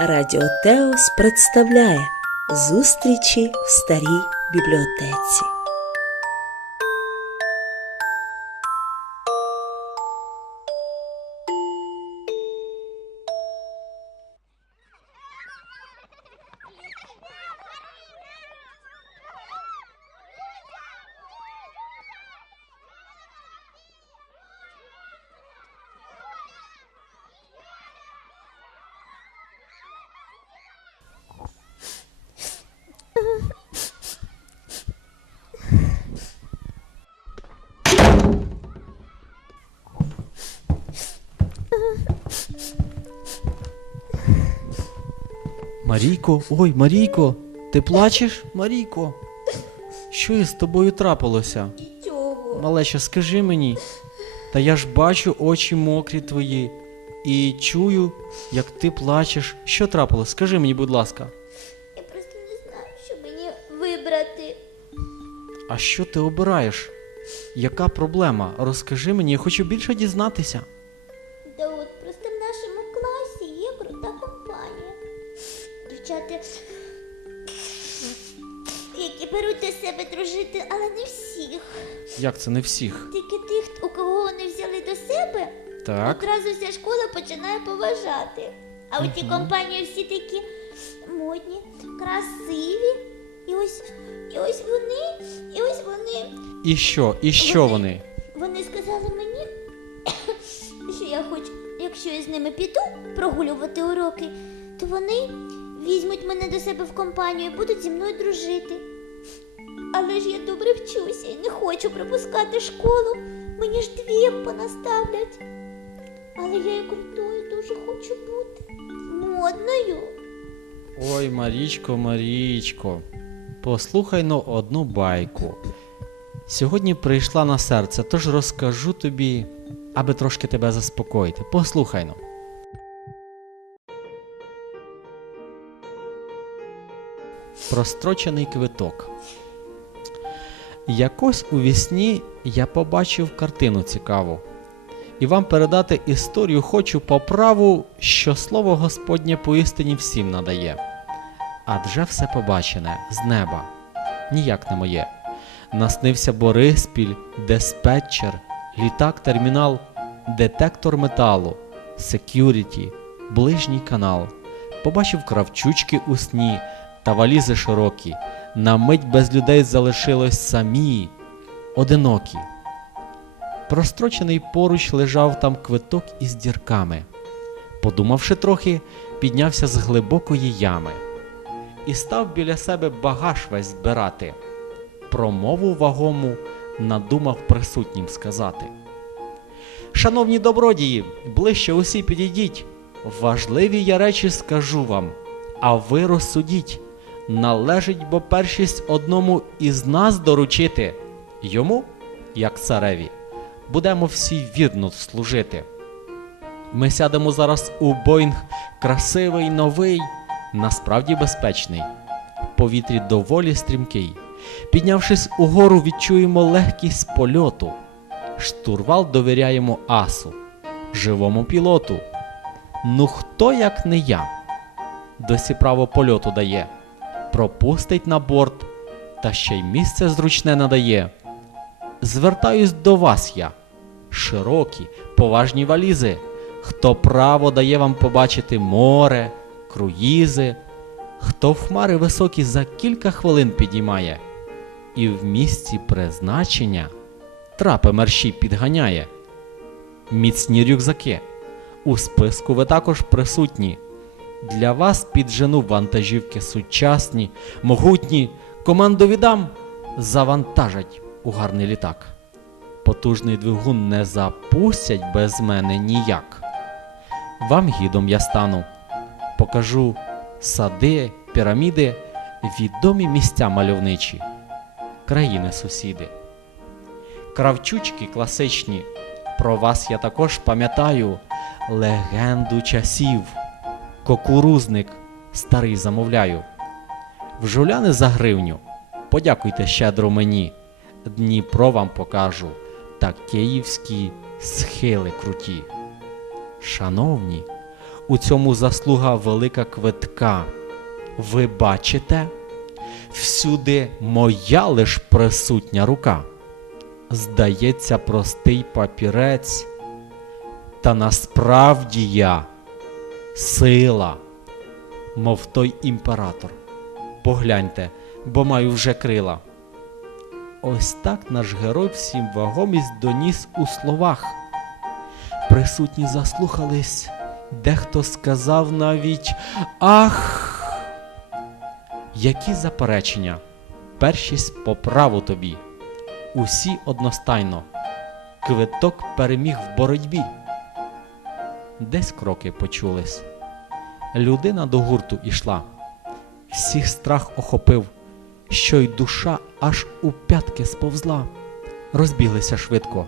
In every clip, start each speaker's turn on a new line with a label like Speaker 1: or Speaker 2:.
Speaker 1: Радіо Теос представляє зустрічі в старій бібліотеці.
Speaker 2: Марійко, ой, Марійко, ти плачеш, Марійко? Що із тобою трапилося?
Speaker 3: Чого?
Speaker 2: Малеча, скажи мені. Та я ж бачу очі мокрі твої і чую, як ти плачеш. Що трапилось? Скажи мені, будь ласка.
Speaker 3: Я просто не знаю, що мені вибрати.
Speaker 2: А що ти обираєш? Яка проблема? Розкажи мені, я хочу більше дізнатися.
Speaker 3: Дівчата, які беруть до себе дружити, але не всіх.
Speaker 2: Як це не всіх?
Speaker 3: Тільки тих, у кого вони взяли до себе,
Speaker 2: Так.
Speaker 3: одразу вся школа починає поважати. А у ті компанії всі такі модні, красиві. І ось, і ось вони, і ось вони.
Speaker 2: І що? І що вони?
Speaker 3: Вони сказали мені, що я хоч, якщо я з ними піду прогулювати уроки, то вони візьмуть мене до себе в компанію і будуть зі мною дружити. Але ж я добре вчуся і не хочу пропускати школу. Мені ж дві понаставлять. Але я і крутою дуже хочу бути. Модною.
Speaker 2: Ой, Марічко, Марічко, послухай но одну байку. Сьогодні прийшла на серце, тож розкажу тобі, аби трошки тебе заспокоїти. Послухай но. Прострочений квиток. Якось у вісні я побачив картину цікаву. І вам передати історію хочу по праву, що слово Господнє поістині всім надає. Адже все побачене з неба, ніяк не моє. Наснився Бориспіль, диспетчер, літак, термінал, детектор металу, секюріті, ближній канал. Побачив кравчучки у сні та валізи широкі. На мить без людей залишилось самі, одинокі. Прострочений поруч лежав там квиток із дірками. Подумавши трохи, піднявся з глибокої ями і став біля себе багаж весь збирати. Промову вагому надумав присутнім сказати. Шановні добродії, ближче усі підійдіть. Важливі я речі скажу вам, а ви розсудіть. Належить бо першість одному із нас доручити, йому, як цареві, будемо всі вірно служити. Ми сядемо зараз у Боїнг красивий, новий, насправді безпечний, в повітрі доволі стрімкий. Піднявшись угору, відчуємо легкість польоту. Штурвал довіряємо асу, живому пілоту. Ну хто, як не я, досі право польоту дає, пропустить на борт, та ще й місце зручне надає. Звертаюсь до вас я, широкі, поважні валізи, хто право дає вам побачити море, круїзи, хто в хмари високі за кілька хвилин підіймає, і в місці призначення трапи мерщій підганяє. Міцні рюкзаки. У списку ви також присутні. Для вас піджену вантажівки сучасні, могутні, команду віддам, завантажать у гарний літак. Потужний двигун не запустять без мене ніяк. Вам гідом я стану, покажу сади, піраміди, відомі місця мальовничі, країни сусіди. Кравчучки класичні, про вас я також пам'ятаю легенду часів. Кукурузник старий замовляю. В жуляни за гривню. Подякуйте щедро мені. Дніпро вам покажу та київські схили круті. Шановні, у цьому заслуга велика квитка. Ви бачите? Всюди моя лиш присутня рука. Здається, простий папірець. Та насправді я сила, мов той імператор. Погляньте, бо маю вже крила. Ось так наш герой всім вагомість доніс у словах. Присутні заслухались, дехто сказав навіть Ах! Які заперечення? Першість по праву тобі. Усі одностайно. Квиток переміг в боротьбі. Десь кроки почулись. Людина до гурту ішла. Всіх страх охопив, що й душа аж у п'ятки сповзла. Розбіглися швидко.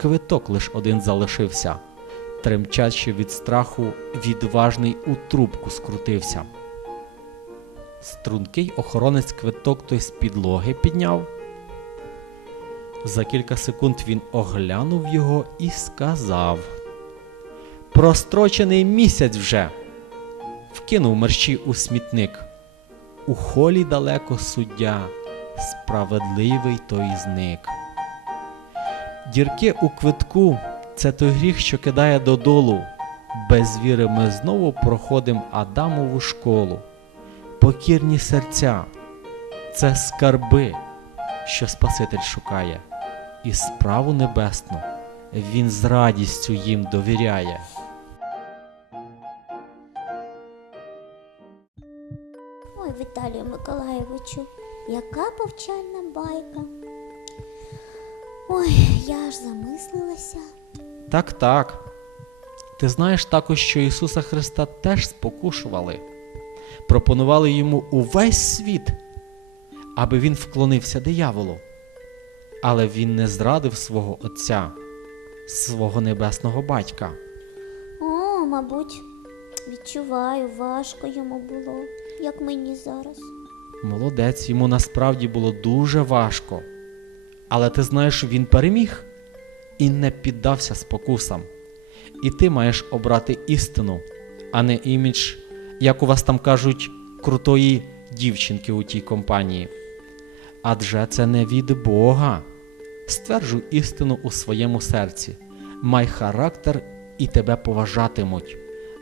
Speaker 2: Квиток лиш один залишився. Тремчачи від страху, відважний у трубку скрутився. Стрункий охоронець квиток той з підлоги підняв. За кілька секунд він оглянув його і сказав: Прострочений місяць вже. Вкинув мерщі у смітник. У холі далеко суддя, справедливий той зник. Дірки у квитку це той гріх, що кидає додолу. Без віри ми знову проходимо Адамову школу. Покірні серця це скарби, що Спаситель шукає, і справу небесну він з радістю їм довіряє.
Speaker 4: Миколаєвичу, яка повчальна байка. Ой, я аж замислилася.
Speaker 2: Так, так. Ти знаєш також, що Ісуса Христа теж спокушували, пропонували йому увесь світ, аби він вклонився дияволу. Але він не зрадив свого Отця, свого небесного батька.
Speaker 4: О, мабуть, відчуваю, важко йому було, як мені зараз.
Speaker 2: Молодець, йому насправді було дуже важко. Але ти знаєш, він переміг і не піддався спокусам. І ти маєш обрати істину, а не імідж, як у вас там кажуть, крутої дівчинки у тій компанії. Адже це не від Бога. Стверджуй істину у своєму серці, май характер і тебе поважатимуть,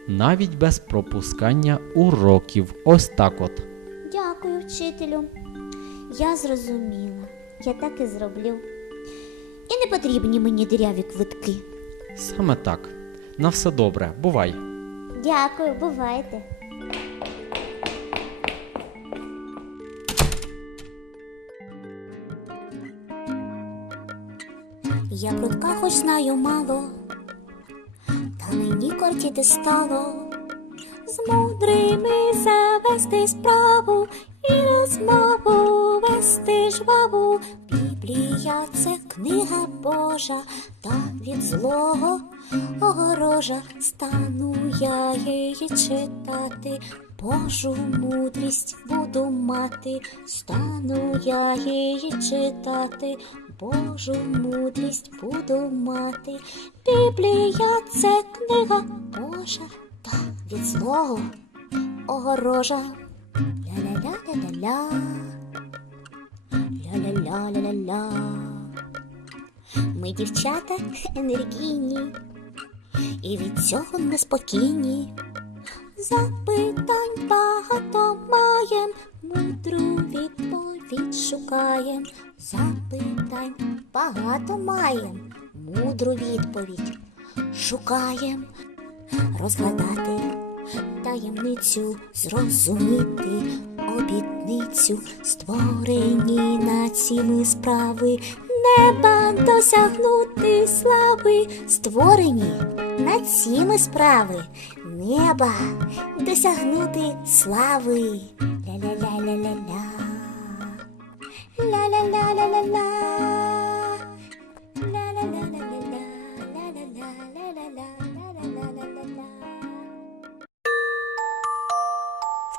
Speaker 2: навіть без пропускання уроків. Ось так от.
Speaker 4: Дякую, вчителю. Я зрозуміла, я так і зроблю. І не потрібні мені диряві квитки.
Speaker 2: Саме так. На все добре, бувай.
Speaker 4: Дякую, бувайте. Я прутка хоч знаю мало, та мені кортіти стало. З мудрими завести справу розмову вести жваву. Біблія це книга Божа, та від злого огорожа стану я її читати. Божу мудрість буду мати, стану я її читати, Божу мудрість буду мати. Біблія це книга Божа, та від злого огорожа. Ля-ля-ля-ля-ля-ля. Ля-ля-ля-ля-ля-ля. Ми дівчата енергійні і від цього неспокійні. Запитань багато маєм, мудру відповідь шукаєм. Запитань багато маєм, мудру відповідь шукаєм. Розгадати таємницю, зрозуміти обітницю, створені на ці ми справи, неба досягнути слави, створені на ці ми справи, неба досягнути слави. Ля-ля-ля-ля-ля-ля. Ля-ля-ля-ля-ля-ля.